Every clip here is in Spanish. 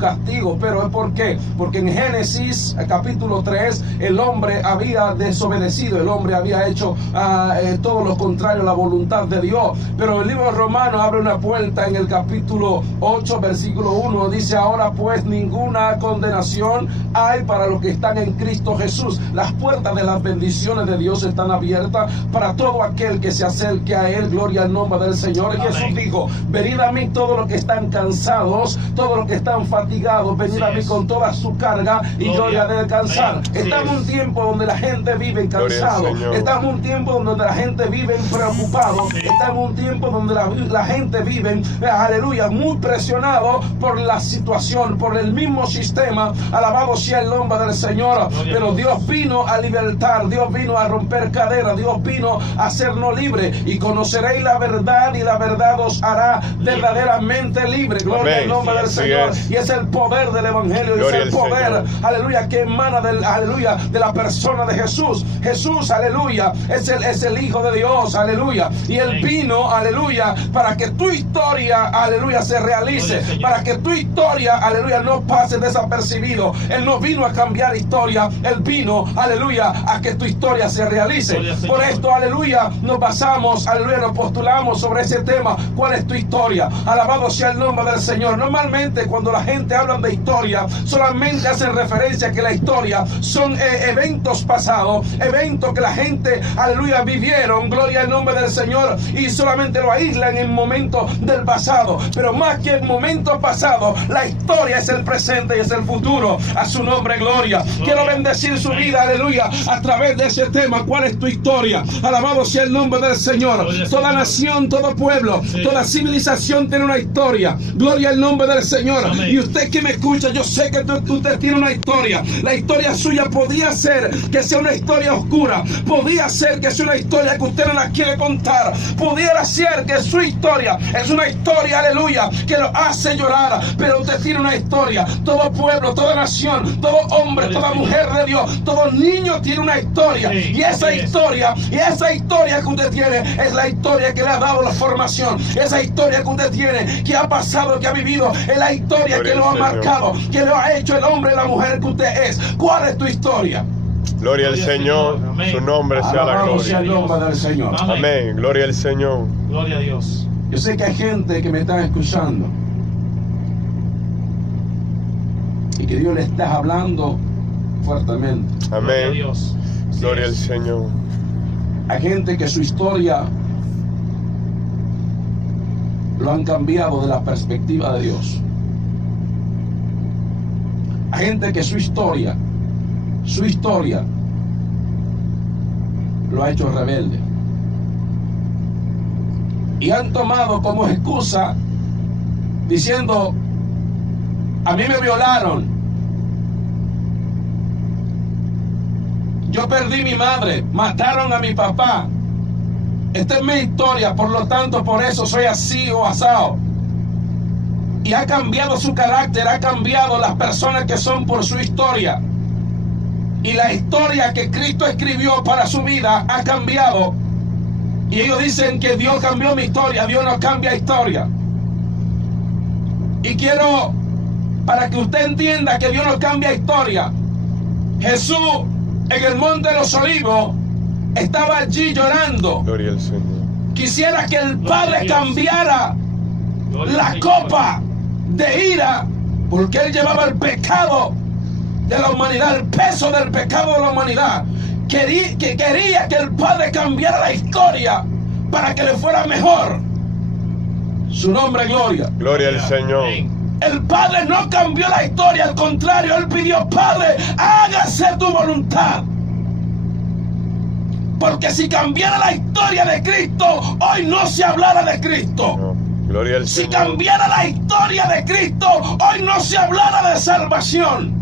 castigo. ¿Pero es por qué? Porque en Génesis capítulo 3 el hombre había desobedecido, el hombre había hecho todo lo contrario a la voluntad de Dios. Pero el libro de Romanos abre una puerta en el capítulo 8 versículo 1, dice: ahora pues ninguna condenación hay para los que están en Cristo Jesús. Las puertas de las bendiciones de Dios están abiertas para todo aquel que se acerque a Él. Gloria al nombre del Señor. Y Jesús dijo: venid a mí todos los que están cansados, todos los que están fatigados, venid a mí con toda su carga y yo le haré descansar. Estamos en un tiempo donde la gente vive cansado, estamos en un tiempo donde la gente vive preocupado, estamos en un tiempo donde la gente vive, aleluya, muy presionado por la situación, por el mismo sistema. Alabado sea el nombre del Señor. Pero Dios vino a libertar, Dios vino a romper cadenas, Dios vino a hacernos libres. Y conoceréis la verdad y la verdad os hará verdaderamente libre. Gloria al nombre del Señor. Y es el poder del Evangelio, y es el poder, aleluya, que emana del, aleluya, de la persona de Jesús. Jesús, aleluya, es el Hijo de Dios, aleluya. Y Él vino, aleluya, para que tu historia, aleluya, se realice, para que tu historia, aleluya, no pase desapercibido. Él no vino a cambiar historia, Él vino, aleluya, a que tu historia se realice. Por esto, aleluya, nos basamos, aleluya, nos postulamos sobre ese tema. ¿Cuál es tu historia? Alabado sea el nombre del Señor. Normalmente cuando la gente habla de historia, solamente hacen referencia a que la historia son eventos pasados, eventos que la gente, aleluya, vivieron, gloria al nombre del Señor, y solamente lo aíslan en momentos del pasado. Pero más que el momento pasado, la historia es el presente y es el futuro. A su nombre, gloria. Quiero bendecir su vida, aleluya, a través de ese tema. ¿Cuál es tu historia? Alabado sea el nombre del Señor. Toda nación, todo pueblo, toda civilización tiene una historia. Gloria al nombre del Señor. Y usted que me escucha, yo sé que usted tiene una historia. La historia suya podría ser que sea una historia oscura, podría ser que sea una historia que usted no la quiere contar, pudiera ser que su historia es una historia, aleluya, que lo hace llorar. Pero usted tiene una historia. Todo pueblo, toda nación, todo hombre, toda mujer de Dios, todo niño tiene una historia. Y esa historia que usted tiene es la historia que le ha dado la formación. Esa historia que usted tiene, que ha pasado, que ha vivido, es la historia que lo ha marcado, que lo ha hecho el hombre y la mujer que usted es. ¿Cuál es tu historia? Gloria al Señor, su nombre sea la gloria. Sea el nombre del Señor. Amén, gloria al Señor. Gloria a Dios. Yo sé que hay gente que me está escuchando y que Dios le está hablando fuertemente. Amén. Gloria a Dios. Gloria al Señor. Hay gente que su historia lo han cambiado de la perspectiva de Dios. Hay gente que su historia lo ha hecho rebelde. Y han tomado como excusa diciendo: a mí me violaron, yo perdí mi madre, mataron a mi papá, esta es mi historia, por lo tanto por eso soy así o asado. Y ha cambiado su carácter, ha cambiado las personas que son por su historia. Y la historia que Cristo escribió para su vida ha cambiado. Y ellos dicen que Dios cambió mi historia. Dios no cambia historia. Y quiero, para que usted entienda que Dios no cambia historia, Jesús en el Monte de los Olivos estaba allí llorando. Gloria al Señor. Quisiera que el Padre cambiara la copa de ira, porque Él llevaba el pecado de la humanidad, el peso del pecado de la humanidad. Quería que el Padre cambiara la historia para que le fuera mejor. Su nombre, gloria. Gloria al Señor. El Padre no cambió la historia, al contrario, Él pidió: Padre, hágase tu voluntad. Porque si cambiara la historia de Cristo, hoy no se hablara de Cristo. No. Gloria al Si Señor. cambiara la historia de Cristo, hoy no se hablara de salvación.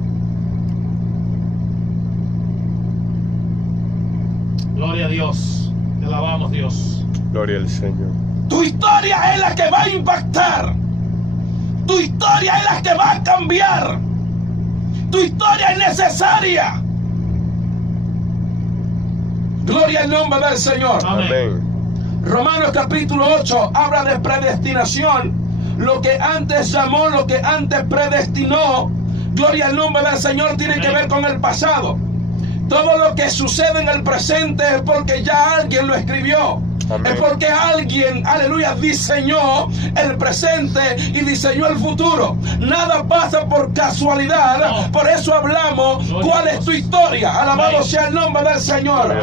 Gloria a Dios. Te alabamos, Dios. Gloria al Señor. Tu historia es la que va a impactar. Tu historia es la que va a cambiar. Tu historia es necesaria. Gloria al nombre del Señor. Amén. Amén. Romanos capítulo 8 habla de predestinación, Lo que antes llamó, lo que antes predestinó, gloria al nombre del Señor, tiene que ver con el pasado. Todo lo que sucede en el presente es porque ya alguien lo escribió. Amén. Es porque alguien, aleluya, diseñó el presente y diseñó el futuro. Nada pasa por casualidad. No. Por eso hablamos, ¿cuál es tu historia? Alabado sea el nombre del Señor.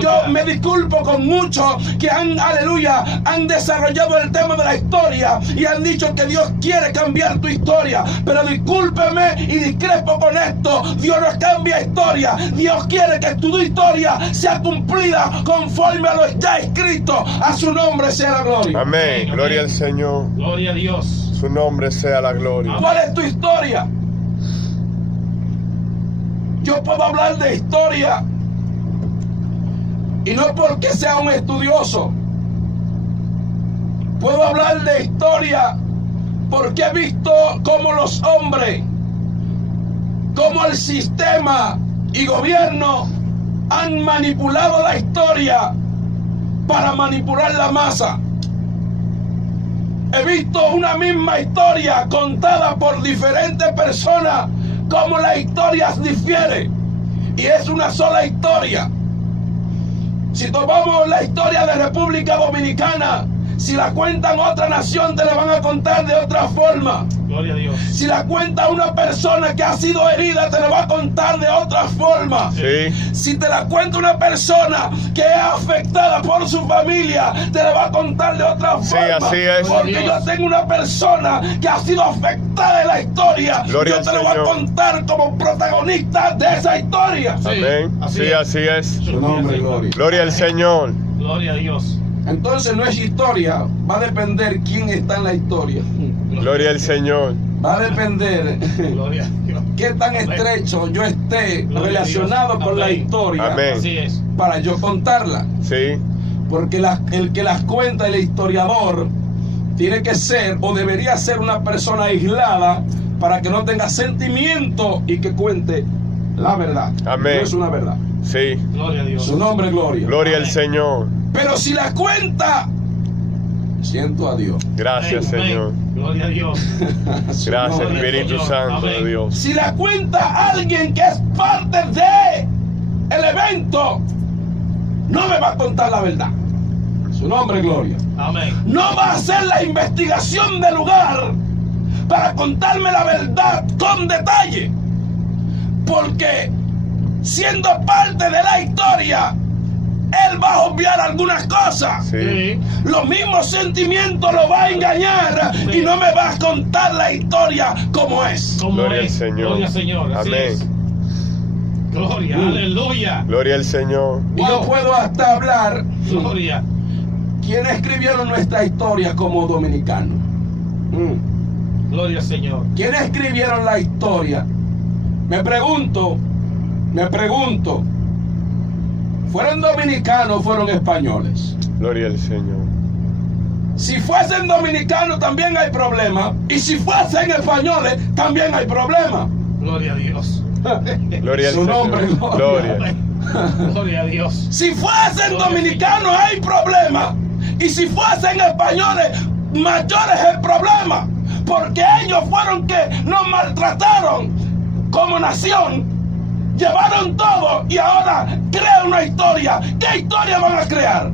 Yo me disculpo con muchos que han, aleluya, han desarrollado el tema de la historia y han dicho que Dios quiere cambiar tu historia. Pero discúlpeme y discrepo con esto. Dios no cambia historia. Dios quiere que tu historia sea cumplida conforme a lo ya escrito. A su nombre sea la gloria. Amén. Gloria al Señor. Gloria a Dios. Su nombre sea la gloria. ¿Cuál es tu historia? Yo puedo hablar de historia y no porque sea un estudioso. Puedo hablar de historia porque he visto cómo los hombres, cómo el sistema y gobierno han manipulado la historia para manipular la masa. He visto una misma historia contada por diferentes personas, como las historias difieren, y es una sola historia. Si tomamos la historia de República Dominicana, si la cuentan otra nación, te la van a contar de otra forma. Gloria a Dios. Si la cuenta una persona que ha sido herida, te la va a contar de otra forma. Sí. Si te la cuenta una persona que es afectada por su familia, te la va a contar de otra Sí, forma. así es. Porque yo tengo una persona que ha sido afectada en la historia. Gloria yo al te la voy a Señor. contar como protagonista de esa historia. Amén. Sí, así es. Su nombre, gloria. Gloria al Señor. Gloria a Dios. Entonces no es historia, va a depender quién está en la historia. Gloria al Señor. Va a depender Gloria a Dios. qué tan estrecho yo esté Gloria a relacionado Dios. con la Amén. historia Amén. Así es. para yo contarla. Sí. Porque el que las cuenta, el historiador, tiene que ser o debería ser una persona aislada para que no tenga sentimiento y que cuente la verdad. Amén. No es una verdad. Sí. Gloria a Dios. Su nombre, gloria. Gloria al Señor. Pero si la cuenta, siento a Dios. Gracias, Amén. Señor. Gloria a Dios. Su Gracias, nombre, Espíritu Señor. Santo de Amén. Dios. Si la cuenta alguien que es parte de el evento, no me va a contar la verdad. Su nombre, gloria. Amén. No va a hacer la investigación del lugar para contarme la verdad con detalle. Porque siendo parte de la historia, él va a obviar algunas cosas. Sí. Sí. Los mismos sentimientos lo va a engañar y no me va a contar la historia como es. Como Gloria al es. Señor. Gloria al Señor. Así Amén. es. Gloria. Aleluya. Gloria al Señor. Y yo puedo hasta hablar Gloria. quiénes escribieron nuestra historia como dominicanos. Gloria al Señor. ¿Quiénes escribieron la historia? Me pregunto, ¿fueron dominicanos o fueron españoles? Gloria al Señor. Si fuesen dominicanos también hay problema. Y si fuesen españoles también hay problema. Gloria a Dios. Gloria al Su Señor. nombre, Gloria. Gloria a Dios. Si fuesen dominicanos hay problema. Y si fuesen españoles, mayor es el problema. Porque ellos fueron que nos maltrataron como nación. Llevaron todo y ahora crean una historia. ¿Qué historia van a crear?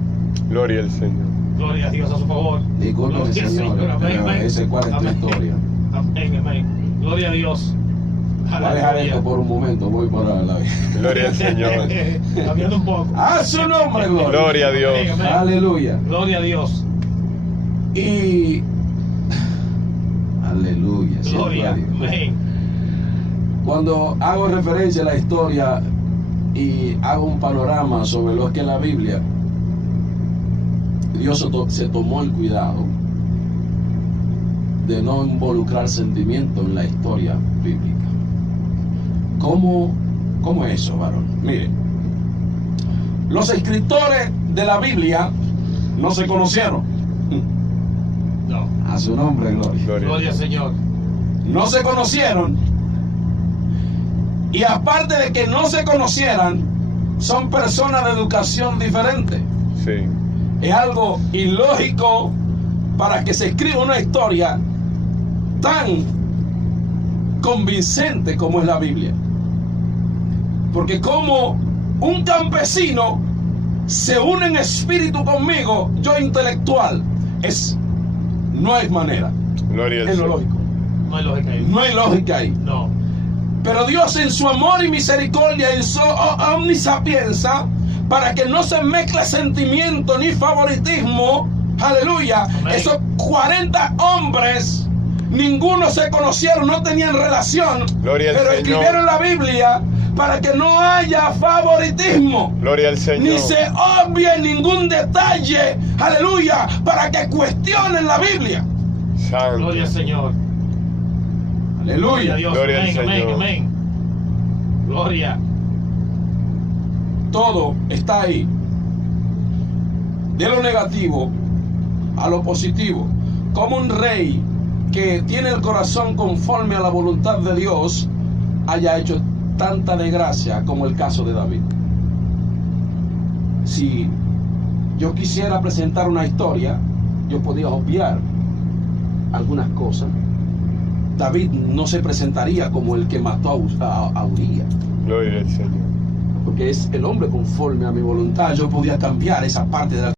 Gloria al Señor. Gloria a Dios a su favor. Discúlpeme, Gloria al señor, Amén, pero amén. ese cuál es tu Amén. historia. Amén, amén. Gloria a Dios. Voy a dejar esto por un momento, voy por la vida. Gloria al Señor. Cambiando un poco. A su nombre, gloria. Gloria a Dios. Amén, amén. Aleluya. Gloria a Dios. Y aleluya. siempre Gloria. a Dios. Amén. Cuando hago referencia a la historia y hago un panorama sobre lo que es la Biblia, Dios se tomó el cuidado de no involucrar sentimientos en la historia bíblica. ¿Cómo es eso, varón? Mire, los escritores de la Biblia no se conocieron. No. A su nombre, gloria. Gloria al Señor. No se conocieron. Y aparte de que no se conocieran, son personas de educación diferente. Sí. Es algo ilógico para que se escriba una historia tan convincente como es la Biblia. Porque como un campesino se une en espíritu conmigo, yo intelectual, no hay manera. Gloria al Es lo Señor. lógico. No hay lógica ahí. No hay lógica ahí. No. Pero Dios en su amor y misericordia, en su omnisapiencia, para que no se mezcle sentimiento ni favoritismo, aleluya, Amén. esos 40 hombres, ninguno se conocieron, no tenían relación, Gloria al pero Señor. escribieron la Biblia para que no haya favoritismo, Gloria al ni Señor. se obvie ningún detalle, aleluya, para que cuestionen la Biblia. Santo. Gloria al Señor. Gloria a Aleluya. Dios. Gloria al Amén, amén, Señor. amén. Gloria. Todo está ahí. De lo negativo a lo positivo. Como un rey que tiene el corazón conforme a la voluntad de Dios haya hecho tanta desgracia como el caso de David. Si yo quisiera presentar una historia, yo podía obviar algunas cosas. David no se presentaría como el que mató a Urías, Gloria al Señor. porque es el hombre conforme a mi voluntad. Yo podía cambiar esa parte de la